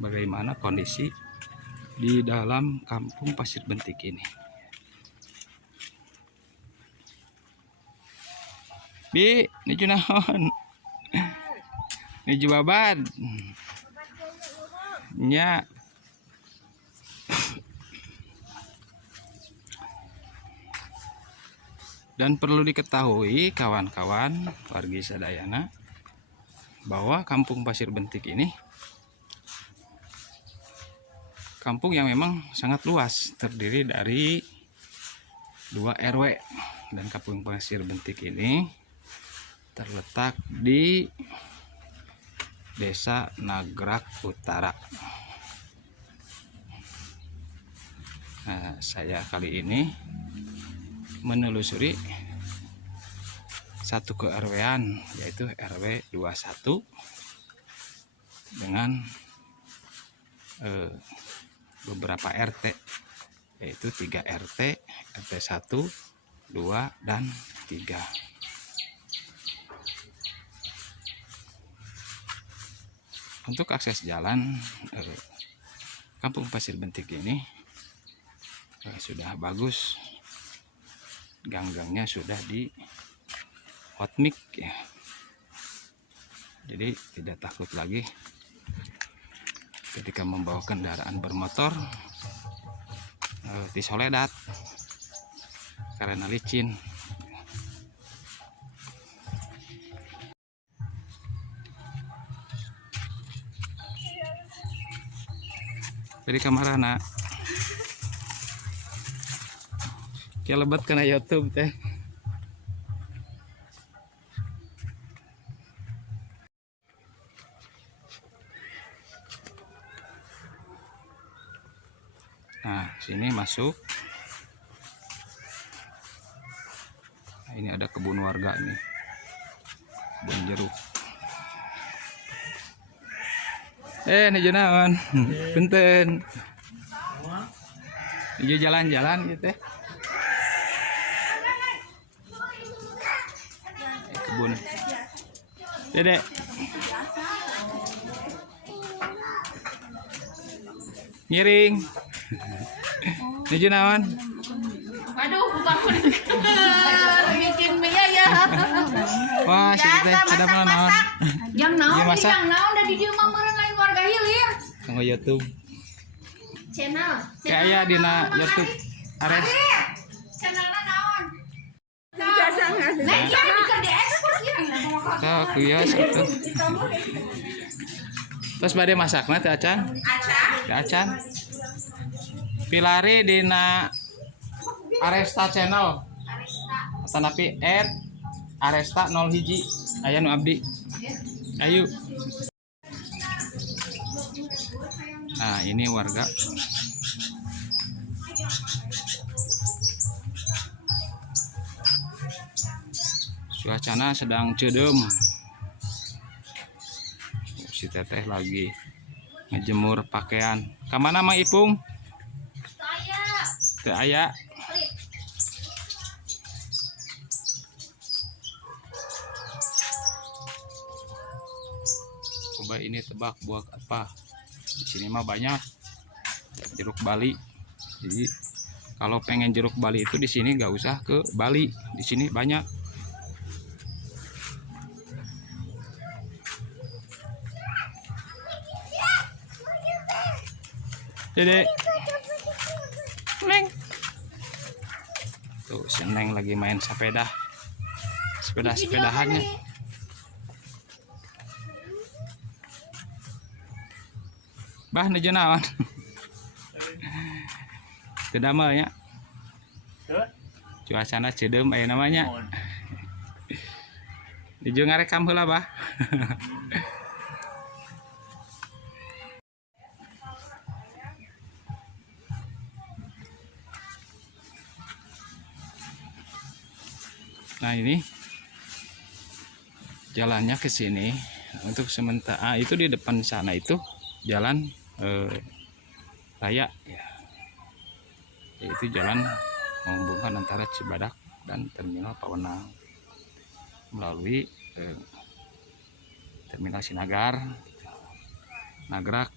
bagaimana kondisi di dalam kampung Pasir Bentik ini. Bi, ini naon? Ini jawaban. Nya. Dan perlu diketahui kawan-kawan wargi sadayana bahwa kampung Pasir Bentik ini kampung yang memang sangat luas, terdiri dari 2 RW, dan kampung Pasir Bentik ini terletak di Desa Nagrak Utara. Nah, saya kali ini menelusuri satu ke-RW-an, yaitu RW 21 dengan beberapa RT, yaitu 3 RT, RT 1, 2, dan 3. Untuk akses jalan kampung Pasir Bentik ini sudah bagus, gang-gangnya sudah di hotmix ya, jadi tidak takut lagi ketika membawa kendaraan bermotor di Soledad karena licin. Jadi kamar anak kayak lebat kena YouTube teh. Nah, sini masuk. Nah, ini ada kebun warga nih, kebun jeruk. Ini jenawan, punten. Ini jalan-jalan gitu. Kebun. Dedek. Ngiring. Ini jenawan. Aduh, bukan bikin mie ya. Wah, sih teh ada mana? Yang naon, masak. yang naon da di dieu mah meureun lain warga hilir. Kanggo YouTube. Channel. Kayak dina YouTube. Ares. Channelna naon? Nah, iya bisa diekspos ya. Kak, kuyas gitu. Terus bade masakna teh acan? Teh acan. Pilari dina Aresta channel. Tanapi @Aresta 01 aya nu abdi. Ayo. Nah, ini warga. Cuacana sedang cedem. Si teteh lagi ngejemur pakaian. Kamana Mang Ipung? Teu aya. Coba ini tebak buah apa? Di sini mah banyak jeruk Bali. Jadi kalau pengen jeruk Bali itu di sini nggak usah ke Bali. Di sini banyak. Dedek. Neng. Tuh si Neng lagi main sepeda. Sepedahannya. Bah nuju naon? Teu damel nya. Cuacana ceudem aya namanya. Nuju ngarekam heula bah. Nah, ini jalannya ke sini untuk sementara. Itu di depan sana itu jalan raya ya. Itu jalan menghubungkan antara Cibadak dan Terminal Pawenang melalui Terminal Sinagar, Nagrak,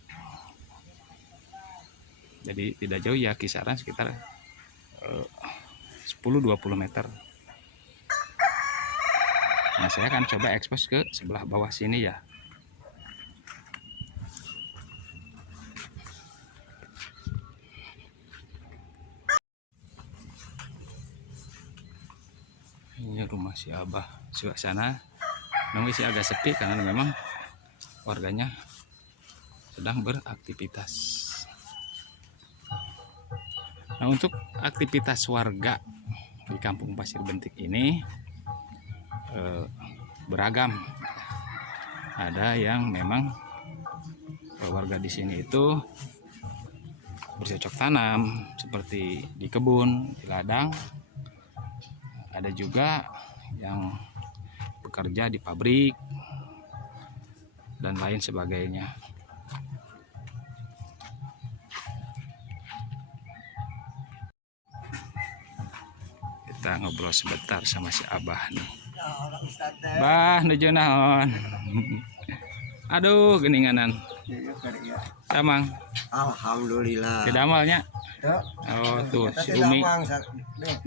Jadi tidak jauh ya, kisaran sekitar 10-20 meter. Nah, saya akan coba ekspos ke sebelah bawah sini ya. Ini rumah si Abah. Suasana namun sih agak sepi karena memang warganya sedang beraktivitas. Nah, untuk aktivitas warga di Kampung Pasir Bentik ini beragam. Ada yang memang warga di sini itu bercocok tanam seperti di kebun, di ladang. Ada juga yang bekerja di pabrik dan lain sebagainya. Kita ngobrol sebentar sama si Abah nih. Bah, nuju naon? Aduh, geninganan. Damang. Alhamdulillah. Tidak amalnya. Oh, tuh si Umi.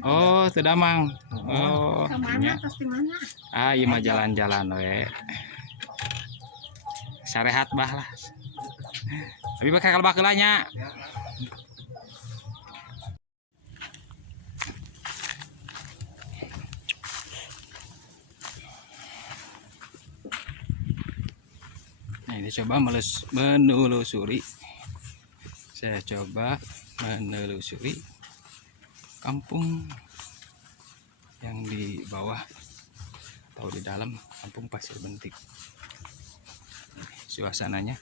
Oh, Tedamang. Oh, Kemana? Terus di mana? iya mah jalan-jalan we. Sarehat bah lah. Tapi bakal bakelanya. Nah, ini coba menelusuri. Saya coba menelusuri kampung yang di bawah atau di dalam Kampung Pasir Bentik. Suasananya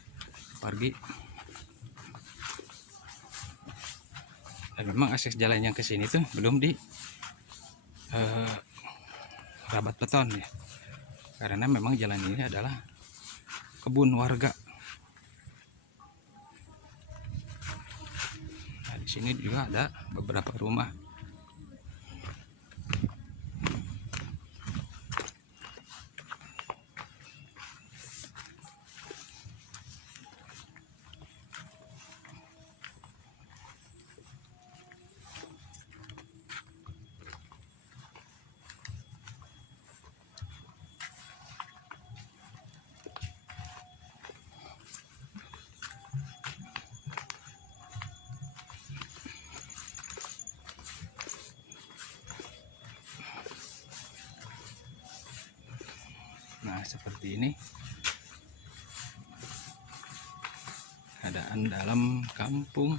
pagi. Dan memang akses jalan yang ke sini tuh belum di rabat beton ya. Karena memang jalan ini adalah kebun warga. Nah, di sini juga ada beberapa rumah. Nah, seperti ini keadaan dalam Kampung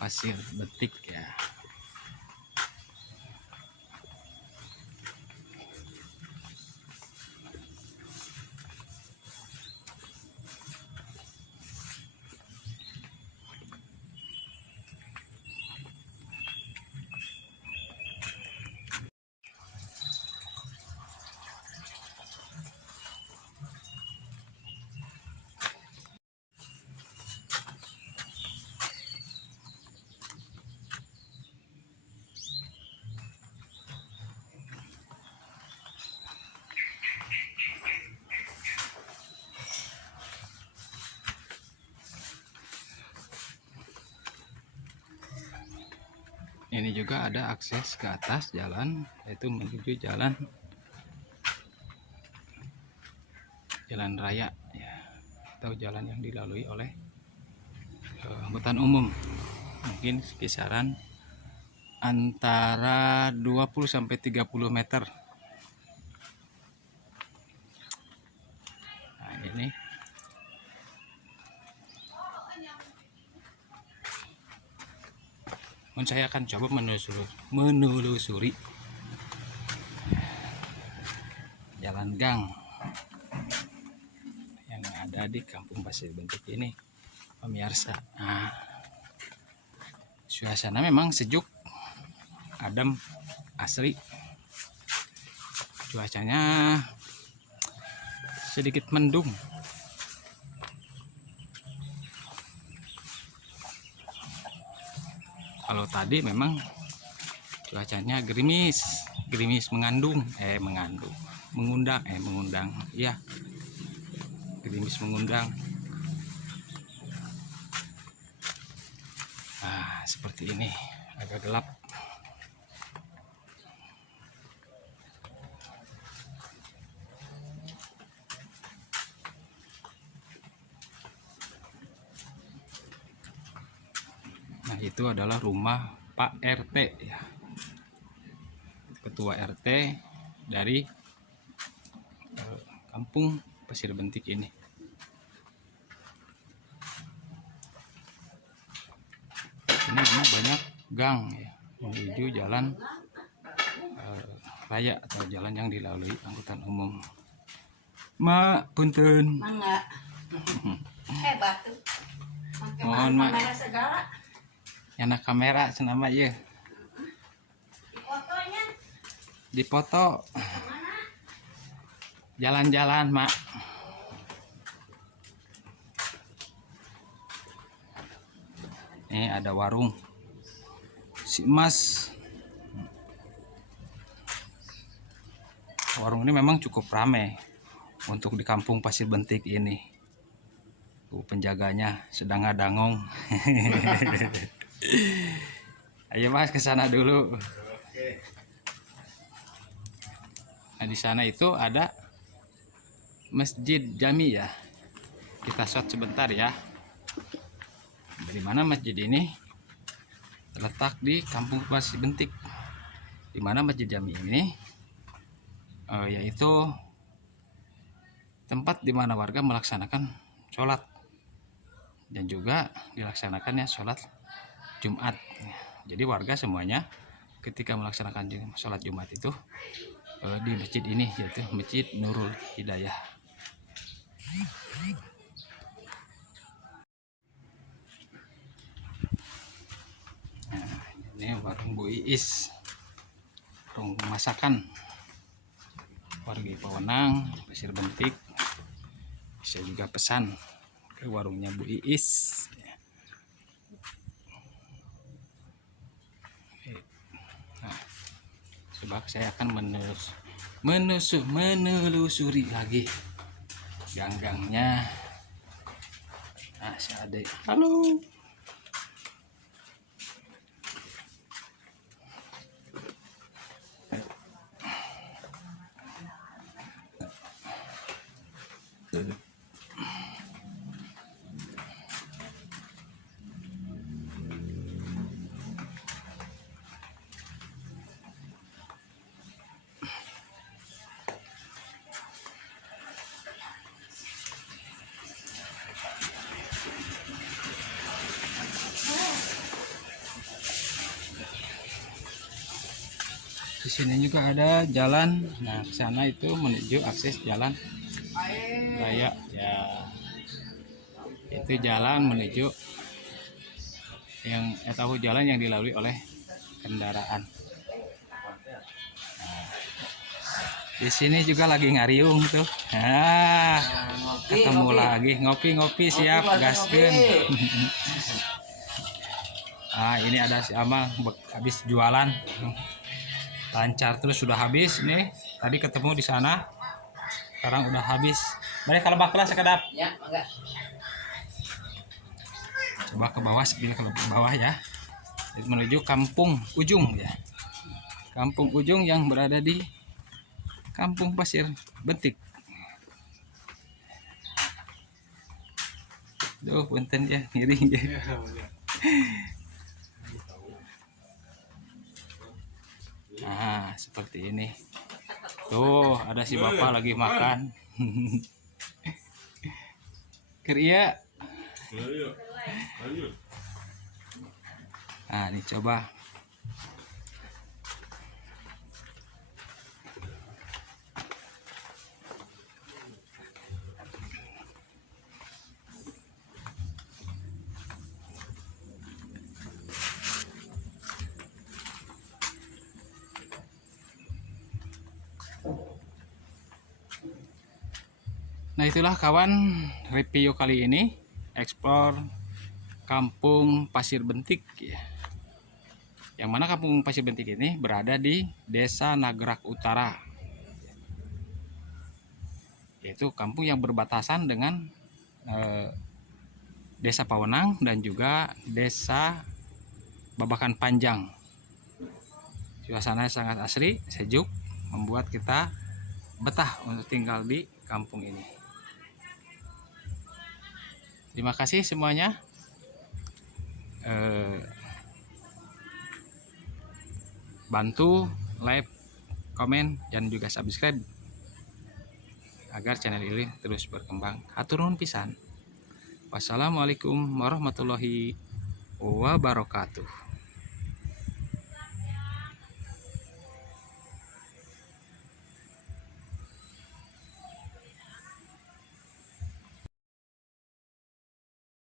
Pasir Bentik ya. Ini juga ada akses ke atas jalan, yaitu menuju jalan raya ya, atau jalan yang dilalui oleh angkutan umum. Mungkin kisaran antara 20-30 meter. Nah, ini saya akan coba menelusuri jalan gang yang ada di Kampung Pasir Bentik ini, pemirsa. Nah, suasana memang sejuk, adem, asri. Cuacanya sedikit mendung. Kalau tadi memang cuacanya gerimis mengundang, ya, gerimis mengundang. Nah, seperti ini, agak gelap. Nah, itu adalah rumah Pak RT ya. Ketua RT dari kampung Pasir Bentik ini. Ini memang banyak gang ya, menuju jalan raya atau jalan yang dilalui angkutan umum. Mak, punten. Mangga. Hebat tuh. Mohon mak, Kamera segala. nyana kamera senama ya. Fotonya Dipoto. mana? Jalan-jalan mak. Ini ada warung si Mas. Warung ini memang cukup ramai untuk di kampung Pasir Bentik ini. Penjaganya sedang ngadangong. Ayo Mas ke sana dulu. Nah, di sana itu ada Masjid Jami ya. Kita shot sebentar ya. Dari mana masjid ini? Terletak di kampung Pasir Bentik. Di mana Masjid Jami ini yaitu tempat di mana warga melaksanakan sholat dan juga dilaksanakannya sholat Jumat. Jadi warga semuanya ketika melaksanakan sholat Jumat itu di masjid ini, yaitu Masjid Nurul Hidayah. Nah, ini warung Bu Iis, warung masakan warga Pawenang Pasir Bentik. Bisa juga pesan ke warungnya Bu Iis. Nah, coba saya akan menelusuri lagi gang-gangnya. Nah, si Ade, halo. Di sini juga ada jalan. Nah, ke sana itu menuju akses jalan raya ya. Itu jalan menuju yang tahu jalan yang dilalui oleh kendaraan. Nah, di sini juga lagi ngariung tuh. Nah, ketemu lagi ngopi-ngopi siap gaskeun. Nah, ini ada si Amang habis jualan. Lancar terus, sudah habis nih. Tadi ketemu di sana, sekarang udah habis. Mari kalau bakal sekedap. Ya, enggak. Coba ke bawah, sambil ke bawah ya. Menuju kampung ujung ya. Kampung ujung yang berada di kampung Pasir Bentik. Duh, punten ya, miring ya. Nah, seperti ini. Tuh, ada si bapak lagi makan. Keria. Nah, ini coba. Nah, itulah kawan review kali ini, eksplor kampung Pasir Bentik ya. Yang mana kampung Pasir Bentik ini berada di Desa Nagrak Utara, yaitu kampung yang berbatasan dengan Desa Pawenang dan juga Desa Babakan Panjang. Suasananya sangat asri, sejuk, membuat kita betah untuk tinggal di kampung ini. Terima kasih semuanya. Bantu like, komen, dan juga subscribe agar channel ini terus berkembang. Hatur nuhun pisan. Wassalamualaikum warahmatullahi wabarakatuh.